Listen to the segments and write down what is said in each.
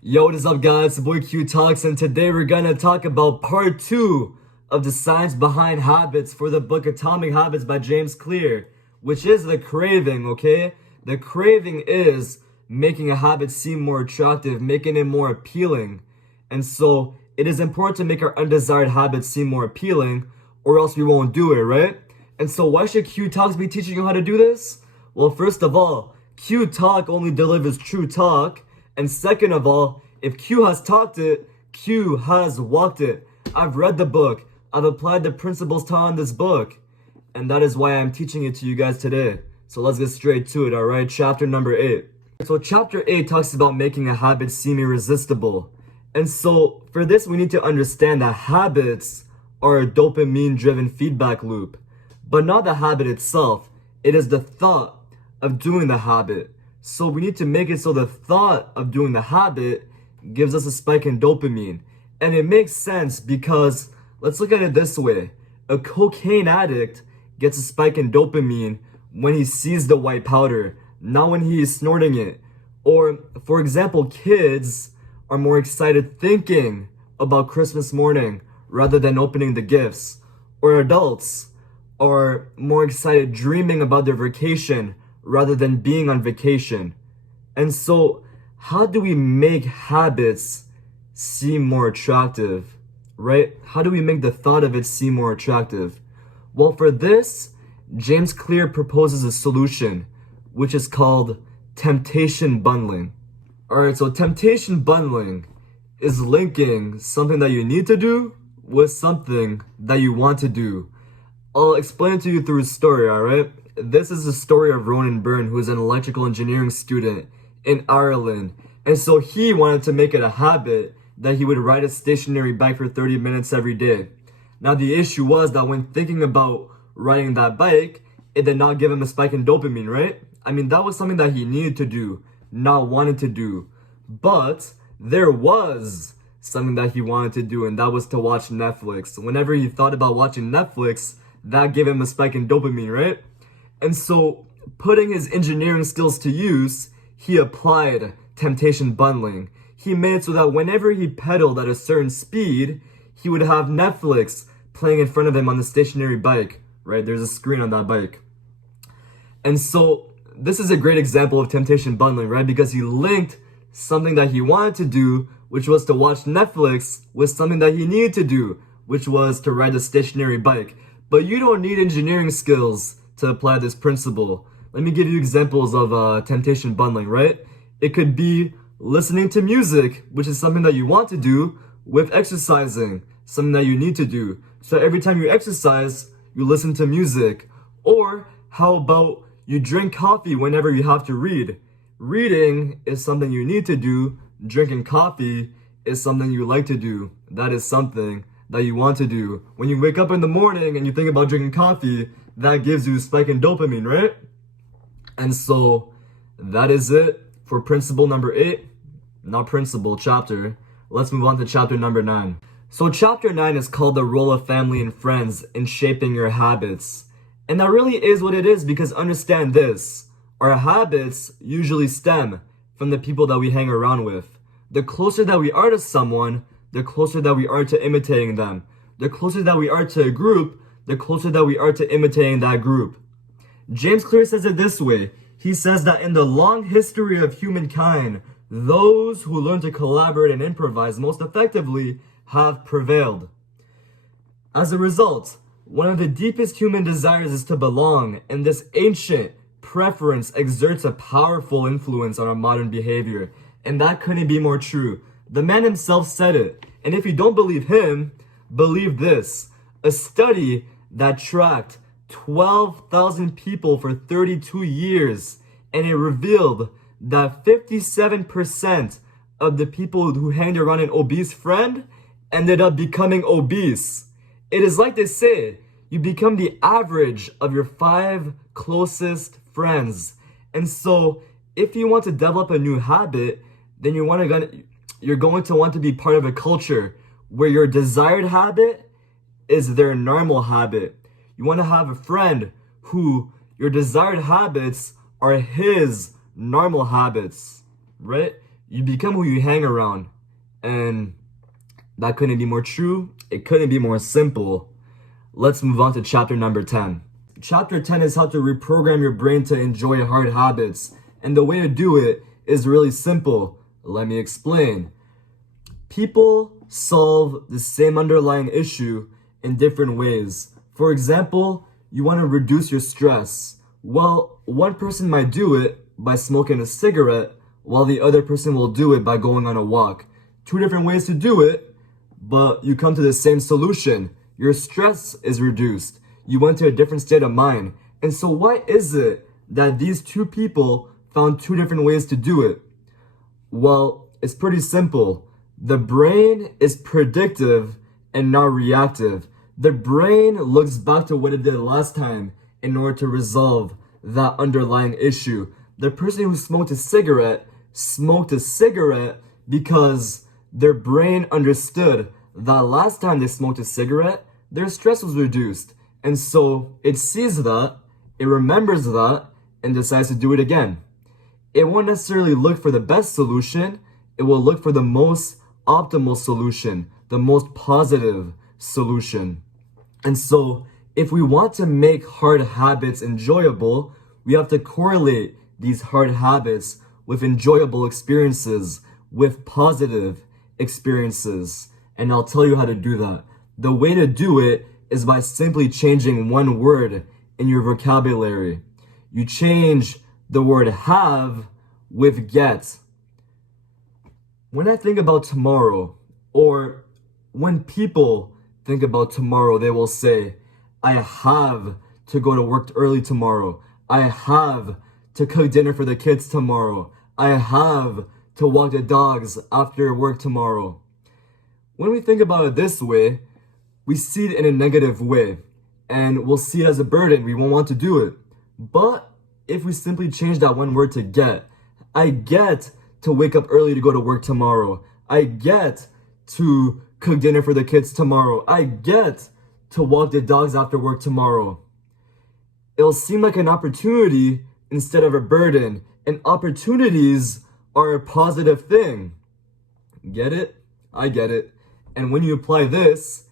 Yo, what is up guys, it's the boy Q Talks, and today we're gonna talk about part 2 of the science behind habits for the book Atomic Habits by James Clear, which is the craving, okay? The craving is making a habit seem more attractive, making it more appealing. And so it is important to make our undesired habits seem more appealing, or else we won't do it, right? And so why should Q Talks be teaching you how to do this? Well, first of all, Q Talk only delivers true talk. And second of all, if Q has talked it, Q has walked it. I've read the book. I've applied the principles taught in this book. And that is why I'm teaching it to you guys today. So let's get straight to it, alright? Chapter number 8. So chapter 8 talks about making a habit seem irresistible. And so for this, we need to understand that habits are a dopamine-driven feedback loop. But not the habit itself. It is the thought of doing the habit. So we need to make it so the thought of doing the habit gives us a spike in dopamine. And it makes sense because, let's look at it this way. A cocaine addict gets a spike in dopamine when he sees the white powder, not when he is snorting it. Or, for example, kids are more excited thinking about Christmas morning rather than opening the gifts. Or adults are more excited dreaming about their vacation rather than being on vacation. And so, how do we make habits seem more attractive, right? How do we make the thought of it seem more attractive? Well, for this, James Clear proposes a solution, which is called temptation bundling. Alright, so temptation bundling is linking something that you need to do with something that you want to do. I'll explain it to you through a story, alright? This is the story of Ronan Byrne, who is an electrical engineering student in Ireland. And so he wanted to make it a habit that he would ride a stationary bike for 30 minutes every day. Now the issue was that when thinking about riding that bike, it did not give him a spike in dopamine, right? I mean, that was something that he needed to do, not wanted to do. But there was something that he wanted to do, and that was to watch Netflix. Whenever he thought about watching Netflix, that gave him a spike in dopamine, right? And so, putting his engineering skills to use, he applied temptation bundling. He made it so that whenever he pedaled at a certain speed, he would have Netflix playing in front of him on the stationary bike, right? There's a screen on that bike. And so, this is a great example of temptation bundling, right? Because he linked something that he wanted to do, which was to watch Netflix, with something that he needed to do, which was to ride a stationary bike. But you don't need engineering skills to apply this principle. Let me give you examples of temptation bundling, right? It could be listening to music, which is something that you want to do, with exercising, something that you need to do. So every time you exercise, you listen to music. Or how about you drink coffee whenever you have to read? Reading is something you need to do. Drinking coffee is something you like to do. That is something that you want to do. When you wake up in the morning and you think about drinking coffee, that gives you a spike in dopamine, right? And so that is it for principle number 8. Not principle, chapter. Let's move on to chapter number 9. So chapter 9 is called the role of family and friends in shaping your habits. And that really is what it is, because understand this. Our habits usually stem from the people that we hang around with. The closer that we are to someone, the closer that we are to imitating them. The closer that we are to a group, the closer that we are to imitating that group. James Clear says it this way. He says that in the long history of humankind, those who learn to collaborate and improvise most effectively have prevailed. As a result, one of the deepest human desires is to belong, and this ancient preference exerts a powerful influence on our modern behavior. And that couldn't be more true. The man himself said it. And if you don't believe him, believe this. A study that tracked 12,000 people for 32 years, and it revealed that 57% of the people who hanged around an obese friend ended up becoming obese. It is like they say, you become the average of your 5 closest friends. And so, if you want to develop a new habit, then you're going to want to be part of a culture where your desired habit is their normal habit. You want to have a friend who your desired habits are his normal habits, right? You become who you hang around. And that couldn't be more true. It couldn't be more simple. Let's move on to chapter number 10. Chapter 10 is how to reprogram your brain to enjoy hard habits. And the way to do it is really simple. Let me explain. People solve the same underlying issue in different ways. For example, you want to reduce your stress. Well, one person might do it by smoking a cigarette, while the other person will do it by going on a walk. Two different ways to do it, but you come to the same solution. Your stress is reduced. You went to a different state of mind. And so why is it that these two people found two different ways to do it? Well, it's pretty simple. The brain is predictive and not reactive. The brain looks back to what it did last time in order to resolve that underlying issue. The person who smoked a cigarette because their brain understood that last time they smoked a cigarette, their stress was reduced. And so it sees that, it remembers that, and decides to do it again. It won't necessarily look for the best solution. It will look for the most optimal solution, the most positive solution. And so if we want to make hard habits enjoyable, we have to correlate these hard habits with enjoyable experiences, with positive experiences. And I'll tell you how to do that. The way to do it is by simply changing one word in your vocabulary. You change the word have with get. When I think about tomorrow, or when people think about tomorrow, they will say, I have to go to work early tomorrow. I have to cook dinner for the kids tomorrow. I have to walk the dogs after work tomorrow. When we think about it this way, we see it in a negative way, and we'll see it as a burden. We won't want to do it. But if we simply change that one word to get, I get to wake up early to go to work tomorrow. I get to cook dinner for the kids tomorrow. I get to walk the dogs after work tomorrow. It'll seem like an opportunity instead of a burden. And opportunities are a positive thing. Get it? I get it. And when you apply this,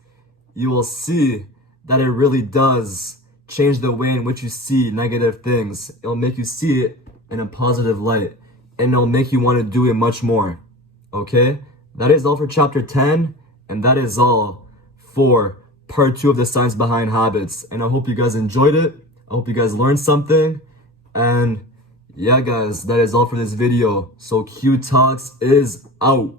you will see that it really does change the way in which you see negative things. It'll make you see it in a positive light, and it'll make you want to do it much more. Okay? That is all for chapter 10, and that is all for part 2 of the science behind habits. And I hope you guys enjoyed it. I hope you guys learned something. And yeah, guys, that is all for this video. So Q Talks is out.